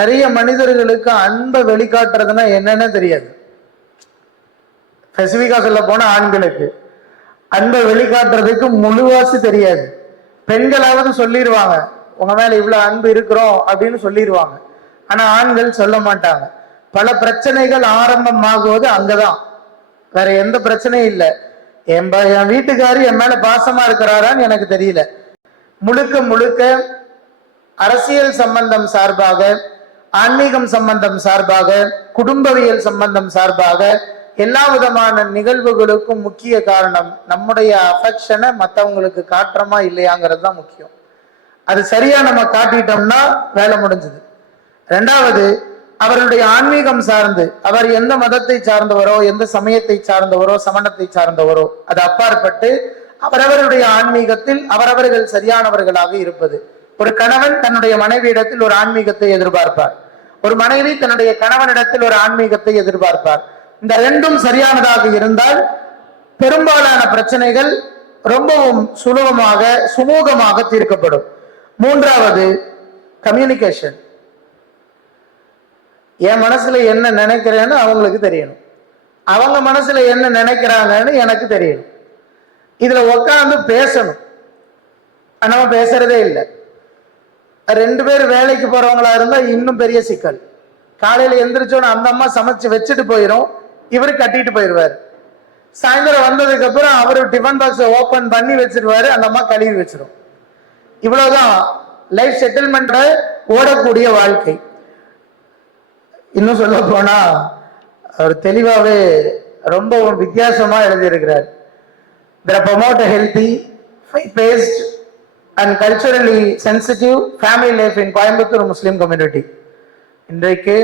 நிறைய மனிதர்களுக்கு அன்பை வெளிக்காட்டுறதுன்னா என்னன்னு தெரியாது. ஸ்பெசிபிக்கா சொல்ல போனா ஆண்களுக்கு அன்பை வெளிக்காட்டுறதுக்கு முழுவாசி தெரியாது. பெண்களாவது சொல்லிடுவாங்க, உங்க மேல இவ்வளவு அன்பு இருக்கிறோம் அப்படின்னு சொல்லிடுவாங்க. ஆனா ஆண்கள் சொல்ல மாட்டாங்க. பல பிரச்சனைகள் ஆரம்பமாகுவது அங்கதான், வேற எந்த பிரச்சனையும் இல்லை. என் வீட்டுக்காரு என் மேல பாசமா இருக்கிறாரான்னு எனக்கு தெரியல. முழுக்க முழுக்க அரசியல் சம்பந்தம் சார்பாக, ஆன்மீகம் சம்பந்தம் சார்பாக, குடும்பவியல் சம்பந்தம் சார்பாக எல்லா விதமான நிகழ்வுகளுக்கும் முக்கிய காரணம் நம்முடைய அஃபெக்ஷனை மற்றவங்களுக்கு காட்டுறோமா இல்லையாங்கிறது தான் முக்கியம். அது சரியா நம்ம காட்டிட்டோம்னா வேலை முடிஞ்சது. ரெண்டாவது, அவருடைய ஆன்மீகம் சார்ந்து, அவர் எந்த மதத்தை சார்ந்தவரோ, எந்த சமயத்தை சார்ந்தவரோ, சமணத்தை சார்ந்தவரோ, அது அப்பாற்பட்டு அவரவருடைய ஆன்மீகத்தில் அவரவர்கள் சரியானவர்களாக இருப்பது. ஒரு கணவன் தன்னுடைய மனைவியிடத்தில் ஒரு ஆன்மீகத்தை எதிர்பார்ப்பார், ஒரு மனைவி தன்னுடைய கணவனிடத்தில் ஒரு ஆன்மீகத்தை எதிர்பார்ப்பார். இந்த ரெண்டும் சரியானதாக இருந்தால் பெரும்பாலான பிரச்சனைகள் ரொம்பவும் சுலபமாக சுமூகமாக தீர்க்கப்படும். மூன்றாவது, கம்யூனிகேஷன். என் மனசுல என்ன நினைக்கிறேன்னு அவங்களுக்கு தெரியணும், அவங்க மனசுல என்ன நினைக்கிறாங்கன்னு எனக்கு தெரியணும். இதுல உட்காந்து பேசணும். நம்ம பேசுறதே இல்லை. ரெண்டு பேர் வேலைக்கு போறவங்களா இருந்தா இன்னும் பெரிய சிக்கல். காலையில எந்திரிச்சோன்னு அந்த அம்மா சமைச்சு வச்சுட்டு போயிடும், இவரு கட்டிட்டு போயிடுவாரு. சாயந்தரம் வந்ததுக்கு அப்புறம் அவரு டிஃபன் பாக்ஸை ஓபன் பண்ணி வச்சிருவாரு, அந்த அம்மா கழுவி வச்சிடும். இவ்வளவுதான் லைஃப் செட்டில்மெண்ட், ஓடக்கூடிய வாழ்க்கை. இன்னும் சொல்ல போனா அவர் தெளிவாவே ரொம்ப வித்தியாசமா எழுதியிருக்கிறார். They promote a healthy, faith-based and culturally sensitive family life in Coimbatore Muslim community. இன்றைக்கு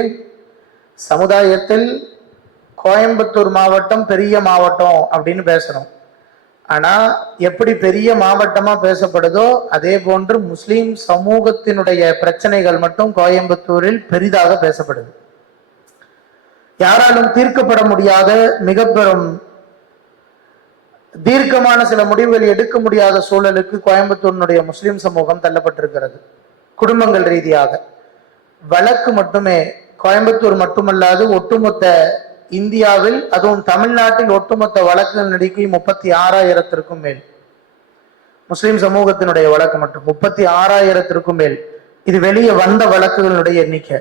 சமுதாயத்தில் கோயம்புத்தூர் மாவட்டம் பெரிய மாவட்டம் அப்படின்னு பேசுறோம். ஆனா எப்படி பெரிய மாவட்டமா பேசப்படுதோ அதே போன்று முஸ்லிம் சமூகத்தினுடைய பிரச்சனைகள் மட்டும் கோயம்புத்தூரில் பெரிதாக பேசப்படுது. யாராலும் தீர்க்கப்பட முடியாத மிக பெரும் தீர்க்கமான சில முடிவுகள் எடுக்க முடியாத சூழலுக்கு கோயம்புத்தூரினுடைய முஸ்லிம் சமூகம் தள்ளப்பட்டிருக்கிறது. குடும்பங்கள் ரீதியாக வழக்கு மட்டுமே கோயம்புத்தூர் மட்டுமல்லாது ஒட்டுமொத்த இந்தியாவில், அதுவும் தமிழ்நாட்டில் ஒட்டுமொத்த வழக்குகள் எண்ணிக்கை 36,000 மேல். முஸ்லிம் சமூகத்தினுடைய வழக்கு மட்டும் 36,000 மேல். இது வெளியே வந்த வழக்குகளுடைய எண்ணிக்கை.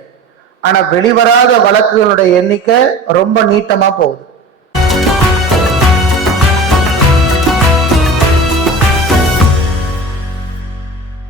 ஆனா வெளிவராத வழக்குகளுடைய எண்ணிக்கை ரொம்ப நீட்டமா போகுது.